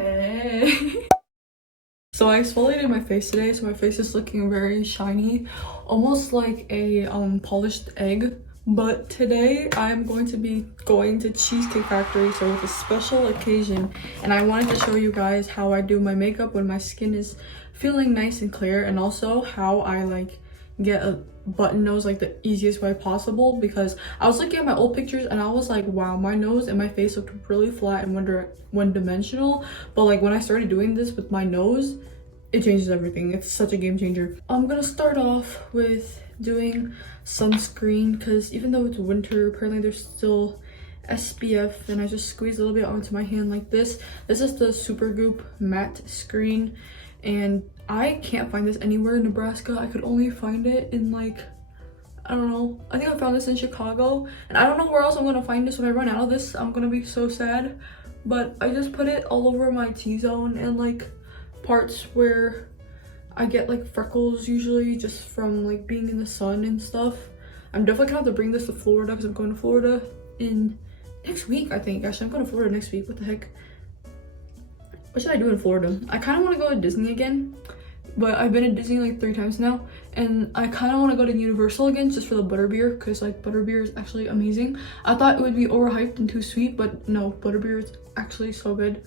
Hey. So I exfoliated my face today, so my face is looking very shiny, almost like a polished egg. But today I'm going to be going to Cheesecake Factory, so it's a special occasion, and I wanted to show you guys how I do my makeup when my skin is feeling nice and clear, and also how I like get a button nose like the easiest way possible, because I was looking at my old pictures and I was like, wow, my nose and my face looked really flat and one dimensional, but like when I started doing this with my nose, it changes everything. It's such a game changer. I'm gonna start off with doing sunscreen, because even though it's winter, apparently there's still SPF, and I just squeeze a little bit onto my hand like this. This is the Supergoop matte screen, and I can't find this anywhere in Nebraska. I could only find it in like, I don't know, I think I found this in Chicago, and I don't know where else I'm gonna find this. When I run out of this, I'm gonna be so sad. But I just put it all over my T-zone and like parts where I get like freckles, usually just from like being in the sun and stuff. I'm definitely gonna have to bring this to Florida, because I'm going to Florida in next week, I think. Actually, I'm going to Florida next week. What the heck? What should I do in Florida? I kind of want to go to Disney again, but I've been to Disney like 3 times now, and I kind of want to go to Universal again just for the butterbeer, because like butterbeer is actually amazing. I thought it would be overhyped and too sweet, but no, butterbeer is actually so good.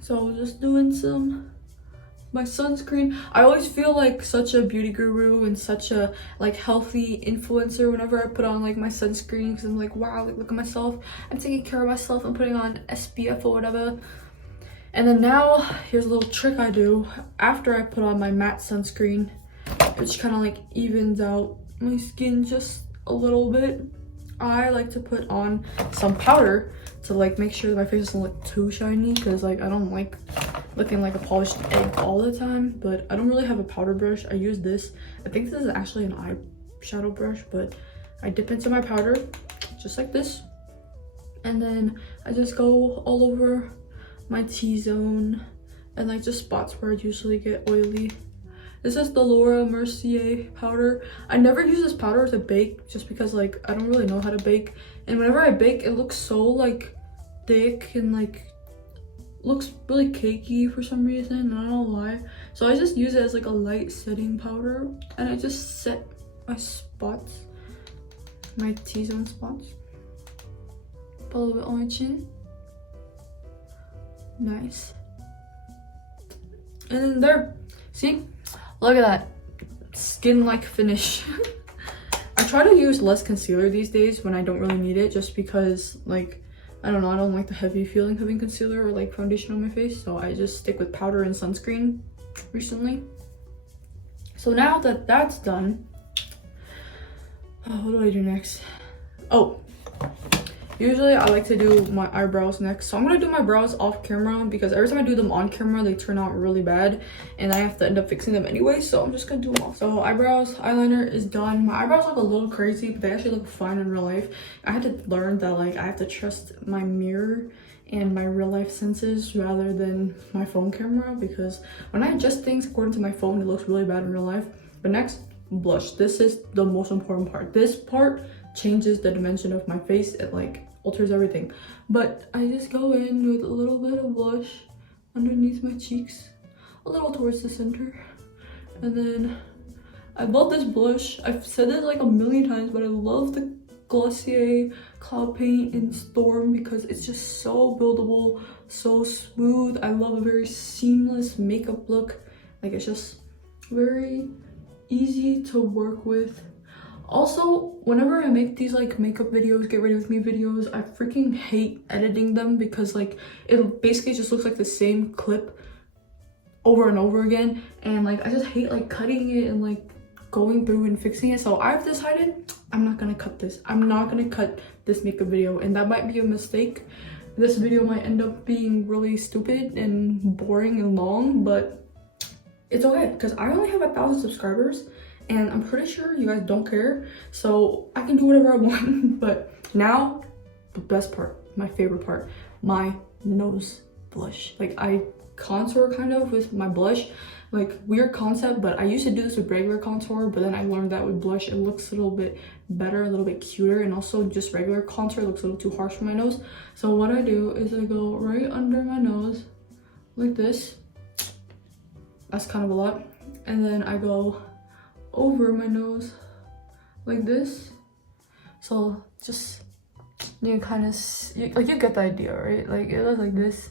So just doing my sunscreen. I always feel like such a beauty guru and such a like healthy influencer whenever I put on like my sunscreen, because I'm like, wow, like look at myself, I'm taking care of myself, I'm putting on SPF or whatever. And then now here's a little trick I do after I put on my matte sunscreen, which kind of like evens out my skin just a little bit. I like to put on some powder to like make sure that my face doesn't look too shiny, because like I don't like looking like a polished egg all the time. But I don't really have a powder brush. I use this. I think this is actually an eyeshadow brush, but I dip into my powder just like this, and then I just go all over my T-zone and like just spots where I usually get oily. This is the mercier powder. I never use this powder to bake just because like I don't really know how to bake, and whenever I bake it looks so like thick and like looks really cakey for some reason. I don't know why. So I just use it as like a light setting powder, and I just set my spots, my T-zone spots. Put a little bit on my chin. Nice. And then there, see? Look at that skin-like finish. I try to use less concealer these days when I don't really need it, just because like, I don't know, I don't like the heavy feeling having concealer or like foundation on my face, so I just stick with powder and sunscreen recently. So now that that's done, what do I do next? Oh, usually I like to do my eyebrows next. So I'm gonna do my brows off camera, because every time I do them on camera they turn out really bad and I have to end up fixing them anyway, so I'm just gonna do them off. So eyebrows, eyeliner is done. My eyebrows look a little crazy, but they actually look fine in real life. I had to learn that like I have to trust my mirror and my real life senses rather than my phone camera, because when I adjust things according to my phone it looks really bad in real life. But next, blush. This is the most important part. This part changes the dimension of my face. It like alters everything. But I just go in with a little bit of blush underneath my cheeks, a little towards the center, and then I love this blush. I've said this like a million times, but I love the Glossier Cloud Paint in Storm, because it's just so buildable, so smooth. I love a very seamless makeup look. Like it's just very easy to work with. Also, whenever I make these like makeup videos, get ready with me videos, I freaking hate editing them, because like it basically just looks like the same clip over and over again, and like I just hate like cutting it and like going through and fixing it. So I've decided I'm not gonna cut this. I'm not gonna cut this makeup video, and that might be a mistake. This video might end up being really stupid and boring and long, but it's okay, because I only have 1,000 subscribers and I'm pretty sure you guys don't care, so I can do whatever I want. But now the best part, my favorite part, my nose blush. Like I contour kind of with my blush, like weird concept, but I used to do this with regular contour, but then I learned that with blush it looks a little bit better, a little bit cuter, and also just regular contour looks a little too harsh for my nose. So what I do is I go right under my nose like this. That's kind of a lot. And then I go over my nose like this. So just, you kind of, like, you get the idea, right? Like, it looks like this.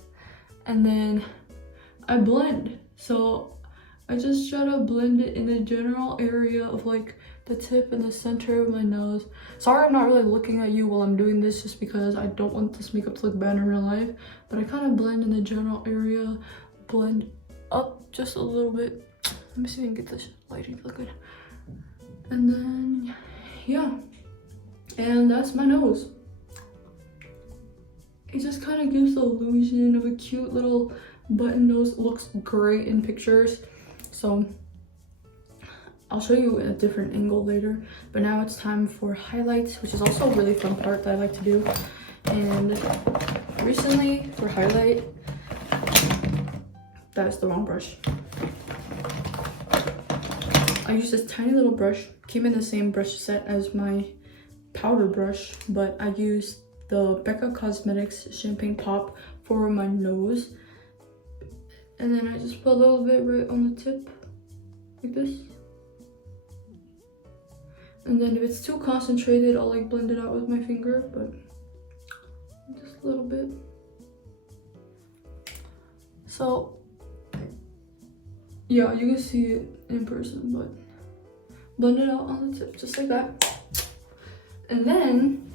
And then I blend. So I just try to blend it in the general area of like the tip and the center of my nose. Sorry I'm not really looking at you while I'm doing this, just because I don't want this makeup to look bad in real life. But I kind of blend in the general area, blend up just a little bit. Let me see if I can get this lighting to look good. And then, yeah. And that's my nose. It just kind of gives the illusion of a cute little button nose. It looks great in pictures. So I'll show you a different angle later, but now it's time for highlights, which is also a really fun part that I like to do. And recently for highlight, that's the wrong brush. I use this tiny little brush, came in the same brush set as my powder brush, but I used the Becca Cosmetics Champagne Pop for my nose. And then I just put a little bit right on the tip, like this. And then if it's too concentrated, I'll like blend it out with my finger, but just a little bit. So yeah, you can see it in person, but blend it out on the tip, just like that. And then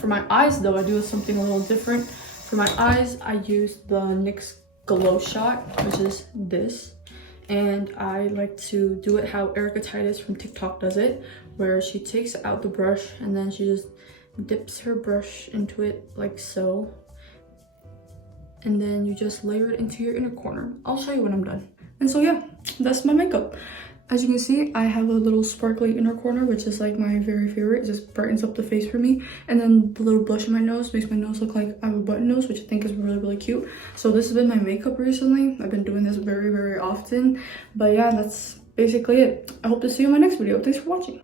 for my eyes though, I do something a little different. For my eyes, I use the NYX Glow Shot, which is this. And I like to do it how Erica Titus from TikTok does it, where she takes out the brush and then she just dips her brush into it like so. And then you just layer it into your inner corner. I'll show you when I'm done. And so yeah, that's my makeup. As you can see, I have a little sparkly inner corner, which is like my very favorite. It just brightens up the face for me. And then the little blush in my nose makes my nose look like I have a button nose, which I think is really, really cute. So this has been my makeup recently. I've been doing this very, very often. But yeah, that's basically it. I hope to see you in my next video. Thanks for watching.